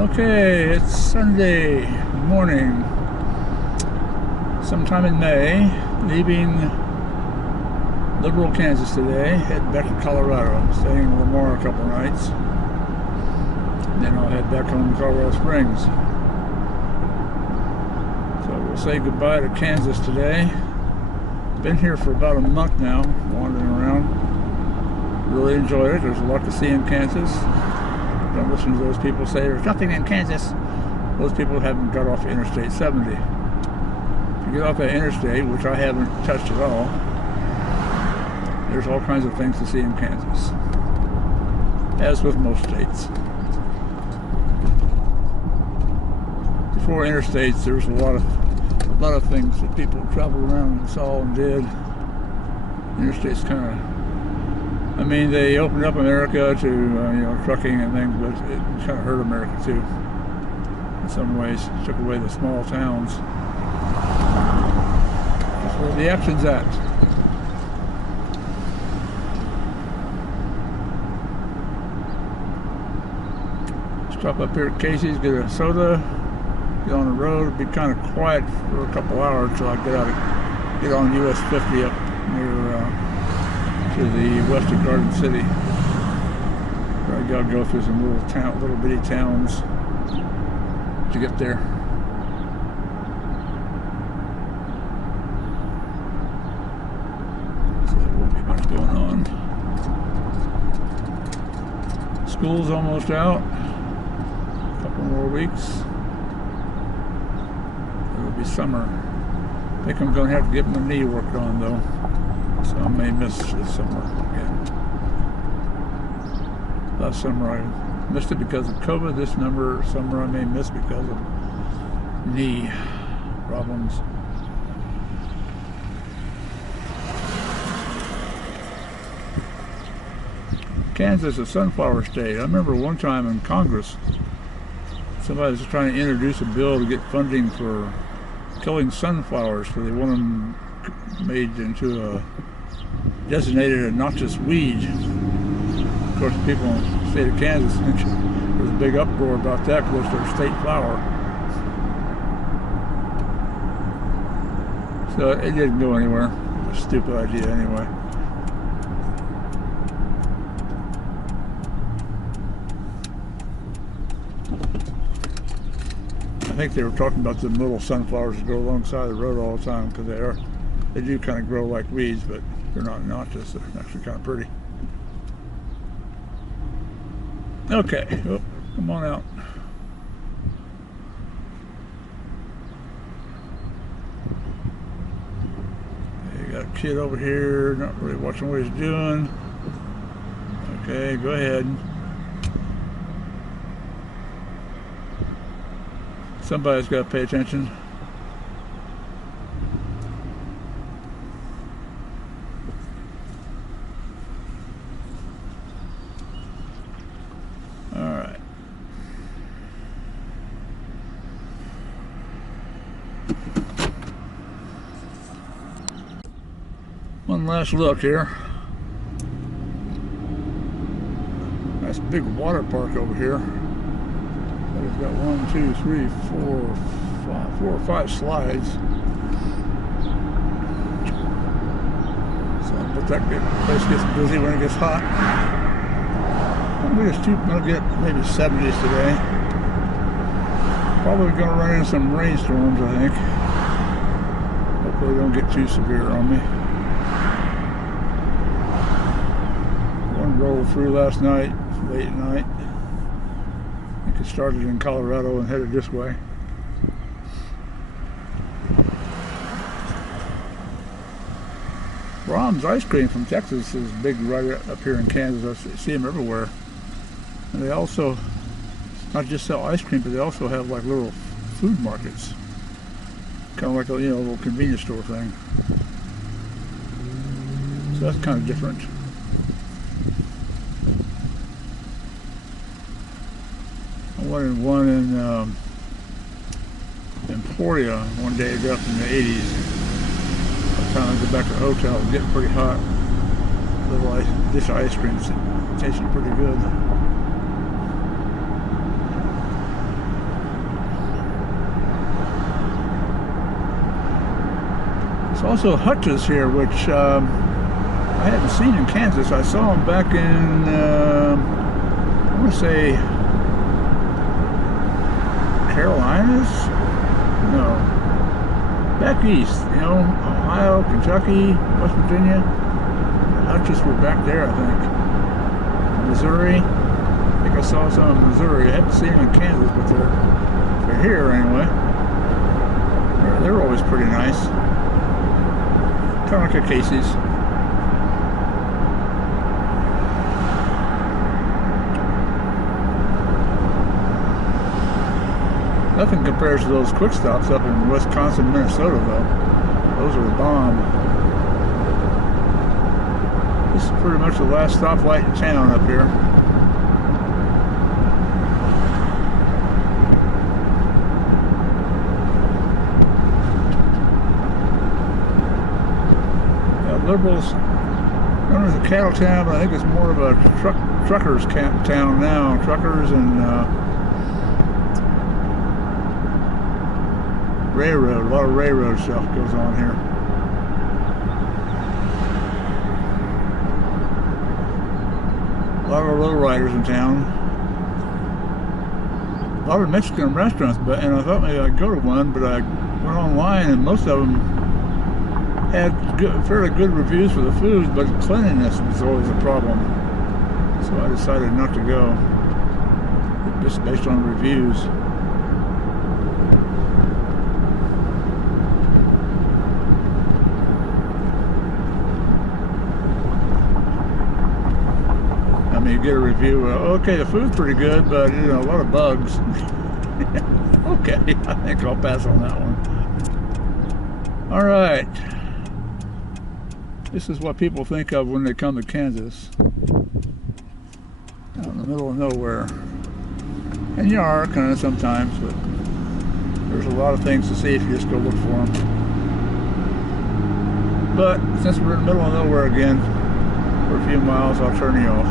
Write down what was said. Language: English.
Okay, it's Sunday morning, sometime in May, leaving Liberal, Kansas today, heading back to Colorado, staying in Lamar a couple nights, and then I'll head back home to Colorado Springs. So we'll say goodbye to Kansas today. Been here for about a month now, wandering around. Really enjoyed it. There's a lot to see in Kansas. Don't listen to those people say there's nothing in Kansas. Those people haven't got off Interstate 70. If you get off that interstate, which I haven't touched at all, there's all kinds of things to see in Kansas, as with most states. Before interstates, there's a lot of things that people traveled around and saw and did. Interstates kind of, I mean, they opened up America to trucking and things, but it kind of hurt America too. In some ways, it took away the small towns. That's where the action's at. Stop up here at Casey's, get a soda, get on the road. It'll be kind of quiet for a couple hours till I get on US 50 up near to the west of Garden City. I gotta go through some little bitty towns to get there. So there won't be much going on. School's almost out. A couple more weeks. It'll be summer. I think I'm gonna have to get my knee worked on though. So I may miss this summer again. Last summer I missed it because of COVID. This summer I may miss because of knee problems. Kansas is a sunflower state. I remember one time in Congress, somebody was trying to introduce a bill to get funding for killing sunflowers, for they want them made into a designated a noxious weed. Of course, people in the state of Kansas, there was a big uproar about that because it's their state flower. So it didn't go anywhere. It was a stupid idea anyway. I think they were talking about the little sunflowers that grow alongside the road all the time, because they do kind of grow like weeds, but they're not noxious. They're actually kind of pretty. Okay, oh, come on out. You got a kid over here, not really watching what he's doing. Okay, go ahead. Somebody's got to pay attention. One last look here. Nice big water park over here. It's got 1, 2, 3, 4 or 5 slides. So but that place gets busy when it gets hot. I'll get maybe 70s today. Probably going to run into some rainstorms, I think. Hopefully they don't get too severe on me. Rolled through last night, late at night. I think it started in Colorado and headed this way. Brahms ice cream from Texas is big right up here in Kansas. I see them everywhere. And they also not just sell ice cream, but they also have like little food markets. Kind of like a little convenience store thing. So that's kind of different. I went in one in Emporia one day, it got up in the 80s. By the time I go back to the hotel, it was getting pretty hot. Little dish of ice cream tasted pretty good. There's also hutches here, which I hadn't seen in Kansas. I saw them back in, I want to say, Carolinas? No. Back east, you know, Ohio, Kentucky, West Virginia. The hutches were back there, I think. Missouri. I think I saw some in Missouri. I haven't seen them in Kansas, but they're here anyway. They're always pretty nice. Kind of like a Casey's. Nothing compares to those quick stops up in Wisconsin, Minnesota, though. Those are the bomb. This is pretty much the last stoplight in town up here. Liberals, known as a cattle town, but I think it's more of a truckers town now. Truckers and railroad. A lot of railroad stuff goes on here. A lot of lowriders in town. A lot of Mexican restaurants, and I thought maybe I'd go to one, but I went online and most of them had fairly good reviews for the food, but cleanliness was always a problem. So I decided not to go, just based on reviews. I mean, you get a review, okay, the food's pretty good, but you know, a lot of bugs. Okay, I think I'll pass on that one. All right. This is what people think of when they come to Kansas. Out in the middle of nowhere. And you are kind of sometimes, but there's a lot of things to see if you just go look for them. But since we're in the middle of nowhere again, for a few miles, I'll turn you off.